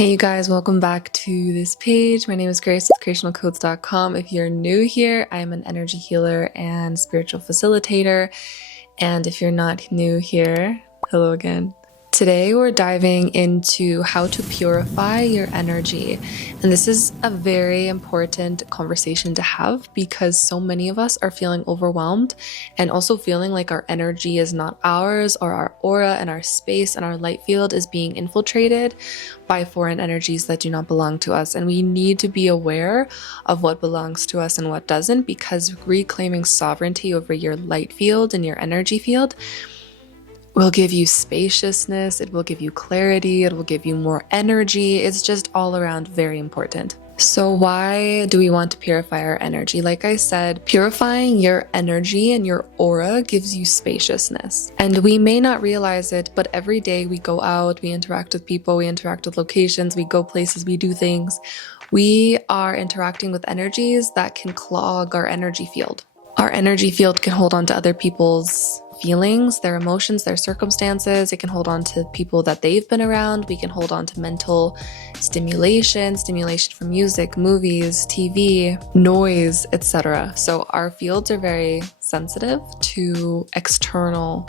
Hey you guys, welcome back to this page. My name is Grace with creationalcodes.com. If you're new here, I'm an energy healer and spiritual facilitator. And if you're not new here, hello again. Today we're diving into how to purify your energy. And this is a very important conversation to have because so many of us are feeling overwhelmed and also feeling like our energy is not ours, or our aura and our space and our light field is being infiltrated by foreign energies that do not belong to us. And we need to be aware of what belongs to us and what doesn't, because reclaiming sovereignty over your light field and your energy field will give you spaciousness, it will give you clarity, it will give you more energy. It's just all around very important. So why do we want to purify our energy? Like I said, purifying your energy and your aura gives you spaciousness. And we may not realize it, but every day we go out, we interact with people, we interact with locations, we go places, we do things. We are interacting with energies that can clog our energy field. Our energy field can hold on to other people's feelings, their emotions, their circumstances. It can hold on to people that they've been around. We can hold on to mental stimulation from music, movies, TV, noise, etc. So our fields are very sensitive to external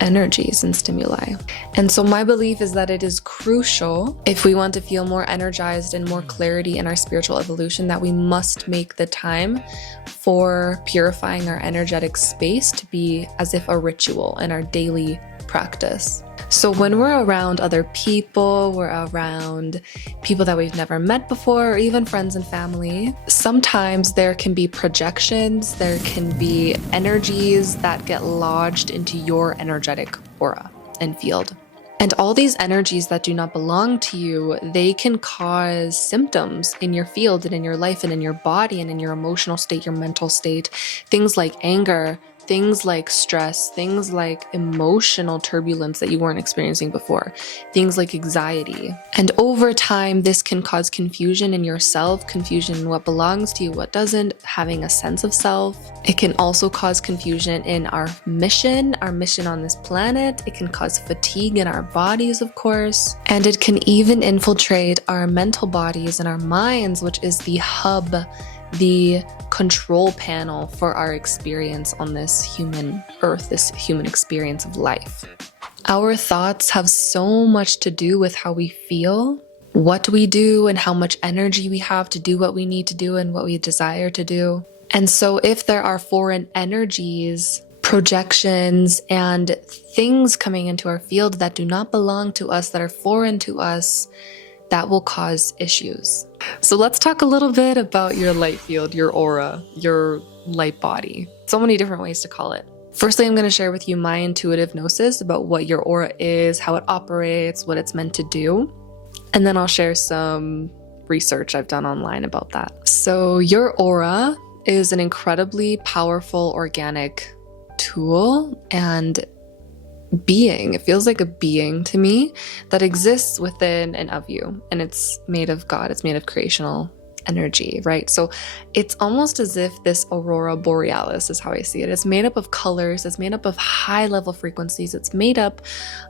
energies and stimuli. And so my belief is that it is crucial, if we want to feel more energized and more clarity in our spiritual evolution, that we must make the time for purifying our energetic space to be as if a ritual in our daily practice. So when we're around other people, we're around people that we've never met before, or even friends and family, sometimes there can be projections, there can be energies that get lodged into your energetic aura and field. And all these energies that do not belong to you, they can cause symptoms in your field and in your life and in your body and in your emotional state, your mental state, things like anger, things like stress, things like emotional turbulence that you weren't experiencing before, things like anxiety. And over time, this can cause confusion in yourself, confusion in what belongs to you, what doesn't, having a sense of self. It can also cause confusion in our mission on this planet. It can cause fatigue in our bodies, of course. And it can even infiltrate our mental bodies and our minds, which is the hub, the control panel for our experience on this human earth, this human experience of life. Our thoughts have so much to do with how we feel, what we do, and how much energy we have to do what we need to do and what we desire to do. And so if there are foreign energies, projections, and things coming into our field that do not belong to us, that are foreign to us, that will cause issues. So let's talk a little bit about your light field, your aura, your light body. So many different ways to call it. Firstly, I'm going to share with you my intuitive gnosis about what your aura is, how it operates, what it's meant to do. And then I'll share some research I've done online about that. So your aura is an incredibly powerful organic tool and being. It feels like a being to me that exists within and of you, and it's made of God, it's made of creational energy, right? So it's almost as if this aurora borealis is how I see it. It's made up of colors, it's made up of high level frequencies, it's made up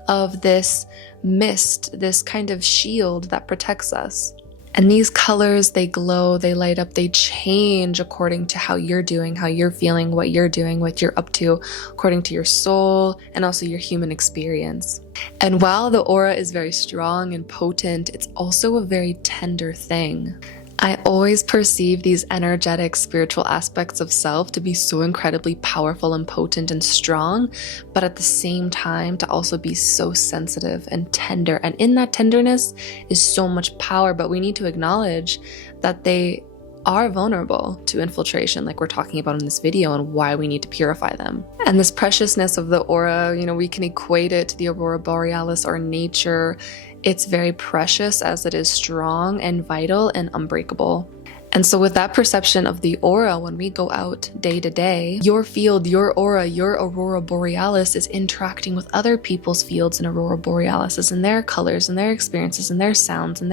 of this mist, this kind of shield that protects us. And these colors, they glow, they light up, they change according to how you're doing, how you're feeling, what you're doing, what you're up to, according to your soul and also your human experience. And while the aura is very strong and potent, it's also a very tender thing. I always perceive these energetic spiritual aspects of self to be so incredibly powerful and potent and strong, but at the same time to also be so sensitive and tender. And in that tenderness is so much power, but we need to acknowledge that they are vulnerable to infiltration, like we're talking about in this video, and why we need to purify them. And this preciousness of the aura, we can equate it to the aurora borealis or nature. It's very precious as it is strong and vital and unbreakable. And so with that perception of the aura, when we go out day to day, your field, your aura, your aurora borealis is interacting with other people's fields and aurora borealises and their colors and their experiences and their sounds and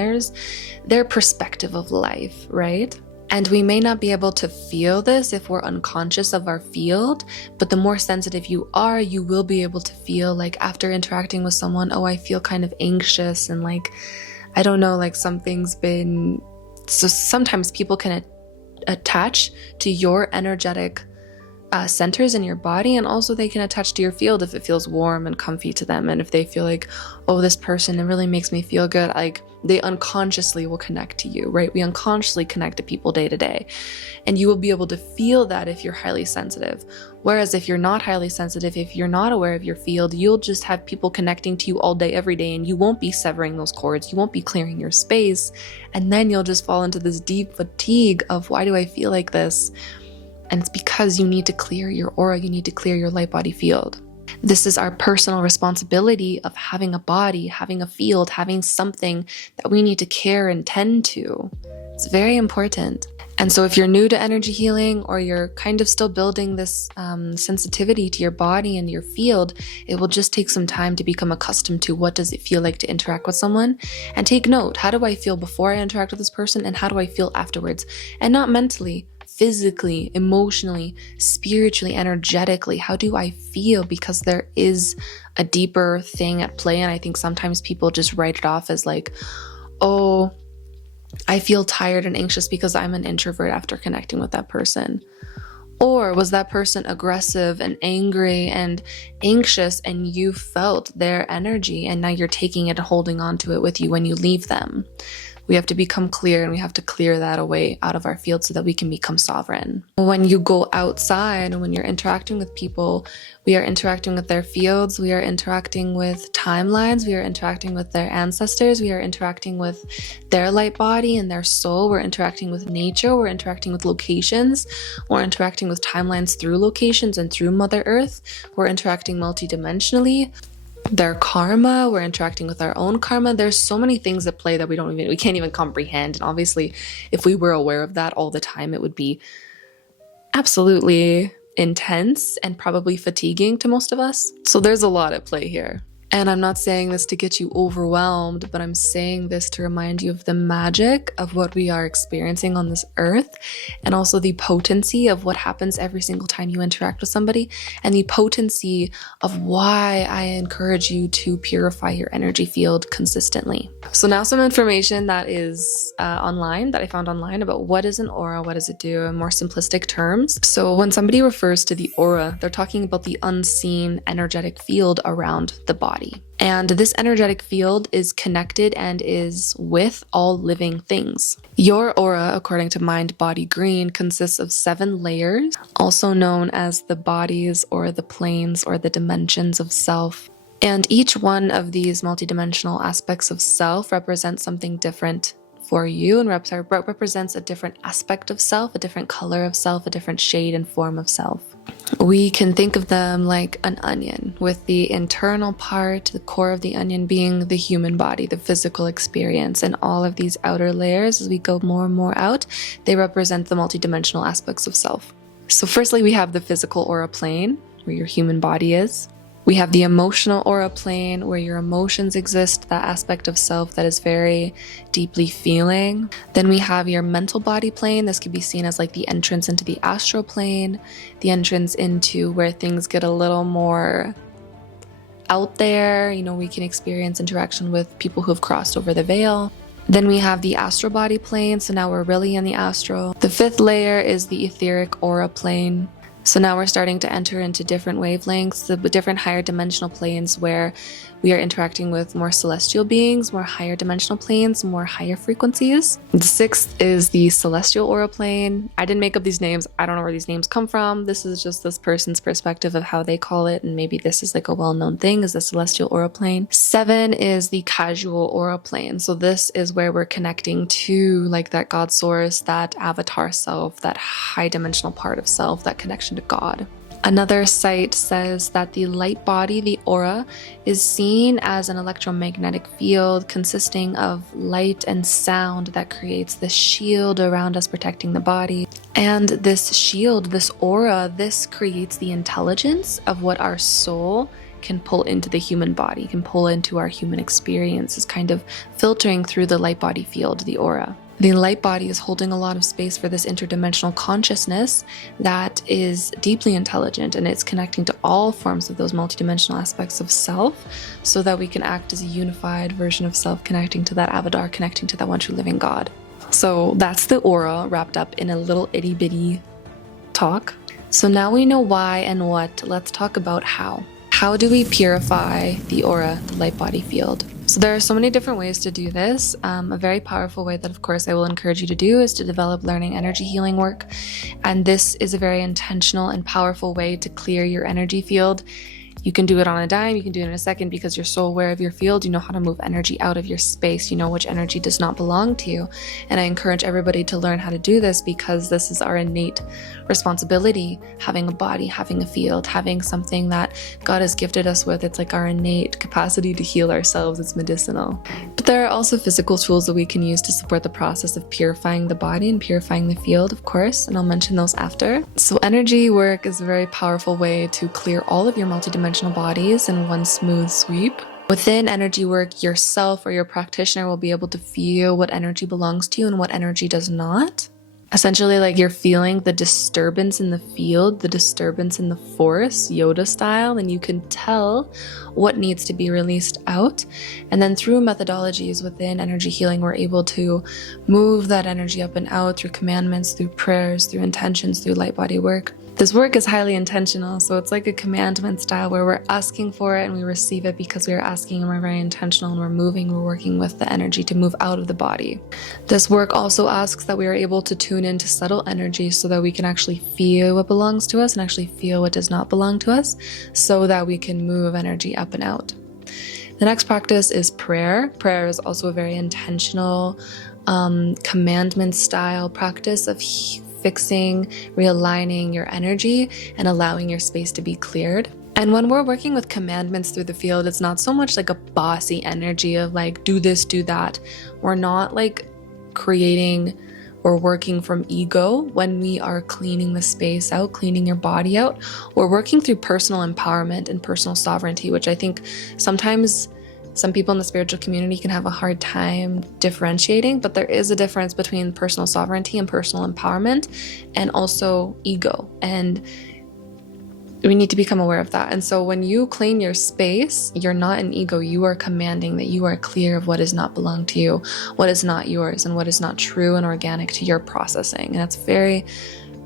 their perspective of life, right? And we may not be able to feel this if we're unconscious of our field, but the more sensitive you are, you will be able to feel like after interacting with someone, oh, I feel kind of anxious and like I don't know, like something's been, so sometimes people can attach to your energetic centers in your body, and also they can attach to your field if it feels warm and comfy to them, and if they feel like, oh, this person, it really makes me feel good, like they unconsciously will connect to you, right? We unconsciously connect to people day to day, and you will be able to feel that if you're highly sensitive. Whereas if you're not highly sensitive, if you're not aware of your field, you'll just have people connecting to you all day, every day, and you won't be severing those cords, you won't be clearing your space, and then you'll just fall into this deep fatigue of, why do I feel like this? And it's because you need to clear your aura, you need to clear your light body field. This is our personal responsibility of having a body, having a field, having something that we need to care and tend to. It's very important. And so if you're new to energy healing, or you're kind of still building this sensitivity to your body and your field, it will just take some time to become accustomed to what does it feel like to interact with someone. And take note, how do I feel before I interact with this person, and how do I feel afterwards? And not mentally, physically, emotionally, spiritually, energetically, how do I feel? Because there is a deeper thing at play, and I think sometimes people just write it off as like, oh, I feel tired and anxious because I'm an introvert after connecting with that person. Or was that person aggressive and angry and anxious, and you felt their energy, and now you're taking it and holding on to it with you when you leave them? We have to become clear, and we have to clear that away out of our field so that we can become sovereign. When you go outside and when you're interacting with people, we are interacting with their fields, we are interacting with timelines, we are interacting with their ancestors, we are interacting with their light body and their soul, we're interacting with nature, we're interacting with locations, we're interacting with timelines through locations and through Mother Earth, we're interacting multidimensionally. Their karma, we're interacting with our own karma. There's so many things at play that we can't even comprehend. And obviously, if we were aware of that all the time, it would be absolutely intense and probably fatiguing to most of us. So there's a lot at play here. And I'm not saying this to get you overwhelmed, but I'm saying this to remind you of the magic of what we are experiencing on this earth, and also the potency of what happens every single time you interact with somebody, and the potency of why I encourage you to purify your energy field consistently. So now some information that is online, that I found online, about what is an aura, what does it do in more simplistic terms. So when somebody refers to the aura, they're talking about the unseen energetic field around the body. And this energetic field is connected and is with all living things. Your aura, according to Mind Body Green, consists of 7 layers, also known as the bodies or the planes or the dimensions of self. And each one of these multidimensional aspects of self represents something different for you, and represents a different aspect of self, a different color of self, a different shade and form of self. We can think of them like an onion, with the internal part, the core of the onion being the human body, the physical experience, and all of these outer layers, as we go more and more out, they represent the multidimensional aspects of self. So firstly, we have the physical aura plane, where your human body is. We have the emotional aura plane, where your emotions exist, that aspect of self that is very deeply feeling. Then we have your mental body plane. This could be seen as like the entrance into the astral plane, the entrance into where things get a little more out there. You know, we can experience interaction with people who have crossed over the veil. Then we have the astral body plane, so now we're really in the astral. The 5th layer is the etheric aura plane. So now we're starting to enter into different wavelengths, the different higher dimensional planes, where we are interacting with more celestial beings, more higher dimensional planes, more higher frequencies. The 6th is the celestial aura plane. I didn't make up these names. I don't know where these names come from. This is just this person's perspective of how they call it, and maybe this is like a well-known thing, is the celestial aura plane. 7 is the casual aura plane. So this is where we're connecting to like that God source, that avatar self, that high dimensional part of self, that connection to God. Another site says that the light body, the aura, is seen as an electromagnetic field consisting of light and sound that creates this shield around us, protecting the body. And this shield, this aura, this creates the intelligence of what our soul can pull into the human body, can pull into our human experience, is kind of filtering through the light body field, the aura. The light body is holding a lot of space for this interdimensional consciousness that is deeply intelligent, and it's connecting to all forms of those multidimensional aspects of self so that we can act as a unified version of self, connecting to that avatar, connecting to that one true living God. So that's the aura wrapped up in a little itty bitty talk. So now we know why and what. Let's talk about how. How do we purify the aura, the light body field? So there are so many different ways to do this. A very powerful way that, of course, I will encourage you to do is to develop learning energy healing work. And this is a very intentional and powerful way to clear your energy field. You can do it on a dime, you can do it in a second, because you're so aware of your field, you know how to move energy out of your space, you know which energy does not belong to you. And I encourage everybody to learn how to do this, because this is our innate responsibility, having a body, having a field, having something that God has gifted us with. It's like our innate capacity to heal ourselves. It's medicinal. But there are also physical tools that we can use to support the process of purifying the body and purifying the field, of course, and I'll mention those after. So energy work is a very powerful way to clear all of your multidimensional bodies in one smooth sweep. Within energy work, yourself or your practitioner will be able to feel what energy belongs to you and what energy does not. Essentially, like you're feeling the disturbance in the field, the disturbance in the force, Yoda style, and you can tell what needs to be released out. And then through methodologies within energy healing, we're able to move that energy up and out through commandments, through prayers, through intentions, through light body work. This work is highly intentional, so it's like a commandment style where we're asking for it and we receive it because we are asking, and we're very intentional and we're moving, we're working with the energy to move out of the body. This work also asks that we are able to tune into subtle energy so that we can actually feel what belongs to us and actually feel what does not belong to us, so that we can move energy up and out. The next practice is prayer. Prayer is also a very intentional commandment style practice of fixing, realigning your energy and allowing your space to be cleared. And when we're working with commandments through the field, it's not so much like a bossy energy of like, do this, do that. We're not like creating or working from ego when we are cleaning the space out, cleaning your body out. We're working through personal empowerment and personal sovereignty, which I think sometimes some people in the spiritual community can have a hard time differentiating, but there is a difference between personal sovereignty and personal empowerment, and also ego. And we need to become aware of that. And so when you clean your space, you're not in ego. You are commanding that you are clear of what does not belong to you, what is not yours, and what is not true and organic to your processing. And it's very,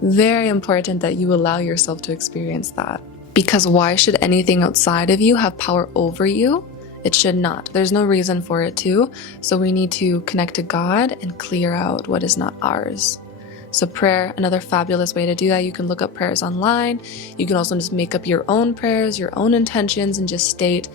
very important that you allow yourself to experience that. Because why should anything outside of you have power over you? It should not. There's no reason for it to. So we need to connect to God and clear out what is not ours. So prayer, another fabulous way to do that. You can look up prayers online. You can also just make up your own prayers, your own intentions, and just state,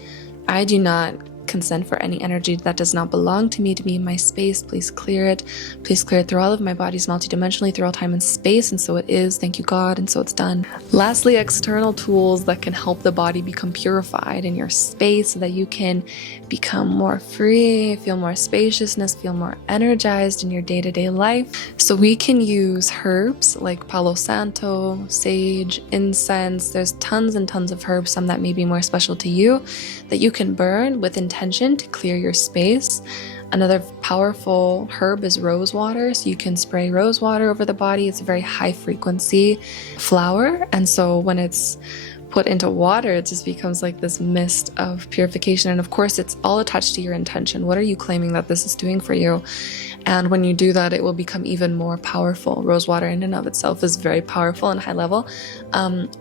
I do not consent for any energy that does not belong to me to be in my space. Please clear it. Please clear it through all of my bodies multidimensionally, through all time and space. And so it is. Thank you, God. And so it's done. Lastly, external tools that can help the body become purified in your space so that you can become more free, feel more spaciousness, feel more energized in your day-to-day life. So we can use herbs like Palo Santo, sage, incense. There's tons and tons of herbs, some that may be more special to you, that you can burn with intention to clear your space. Another powerful herb is rose water. So you can spray rose water over the body. It's a very high frequency flower. And so when it's put into water, it just becomes like this mist of purification. And of course, it's all attached to your intention. What are you claiming that this is doing for you? And when you do that, it will become even more powerful. Rose water in and of itself is very powerful and high level.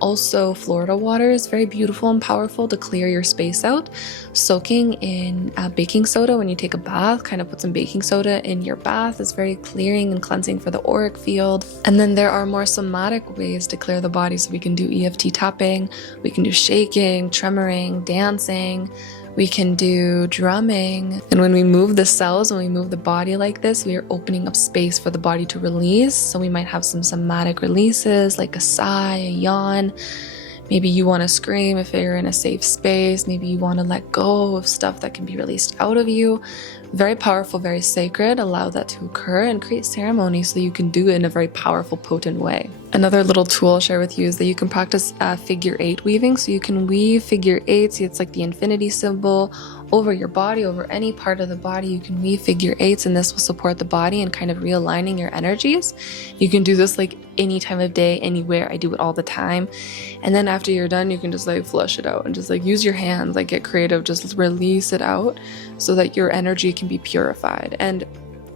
Also, Florida water is very beautiful and powerful to clear your space out. Soaking in baking soda when you take a bath, kind of put some baking soda in your bath, is very clearing and cleansing for the auric field. And then there are more somatic ways to clear the body. So we can do EFT tapping, we can do shaking, tremoring, dancing. We can do drumming. And when we move the cells, when we move the body like this, we are opening up space for the body to release. So we might have some somatic releases like a sigh, a yawn. Maybe you want to scream if you're in a safe space. Maybe you want to let go of stuff that can be released out of you. Very powerful, very sacred. Allow that to occur and create ceremony so you can do it in a very powerful, potent way. Another little tool I'll share with you is that you can practice figure 8 weaving. So you can weave figure 8, see it's like the infinity symbol, over your body, over any part of the body. You can weave figure 8s, and this will support the body and kind of realigning your energies. You can do this like any time of day, anywhere. I do it all the time. And then after you're done, you can just like flush it out and just like use your hands, like get creative, just release it out so that your energy can be purified. And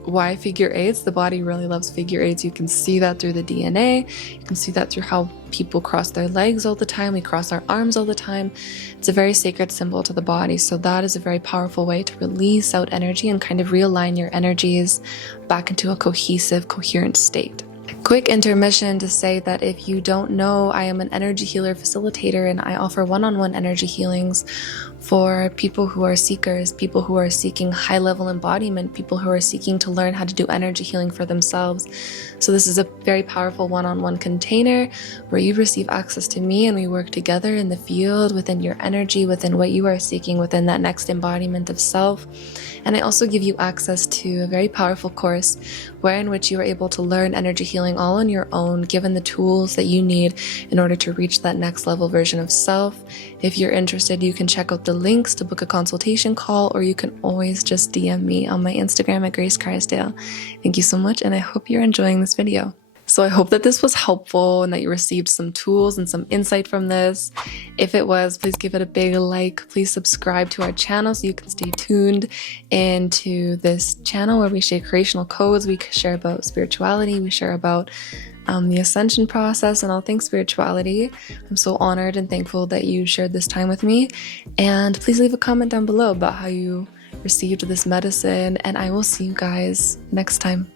why figure 8s? The body really loves figure 8s. You can see that through the DNA. You can see that through how people cross their legs all the time. We cross our arms all the time. It's a very sacred symbol to the body. So that is a very powerful way to release out energy and kind of realign your energies back into a cohesive, coherent state. Quick intermission to say that if you don't know, I am an energy healer facilitator, and I offer one-on-one energy healings for people who are seekers, people who are seeking high-level embodiment, people who are seeking to learn how to do energy healing for themselves. So this is a very powerful one-on-one container where you receive access to me, and we work together in the field, within your energy, within what you are seeking, within that next embodiment of self. And I also give you access to a very powerful course wherein which you are able to learn energy healing all on your own, given the tools that you need in order to reach that next level version of self. If you're interested, you can check out the links to book a consultation call, or you can always just DM me on my Instagram at Grace Carsdale. Thank you so much, and I hope you're enjoying this video. So I hope that this was helpful and that you received some tools and some insight from this. If it was, please give it a big like. Please subscribe to our channel so you can stay tuned into this channel where we share creational codes. We share about spirituality. We share about the ascension process and all things spirituality. I'm so honored and thankful that you shared this time with me. And please leave a comment down below about how you received this medicine. And I will see you guys next time.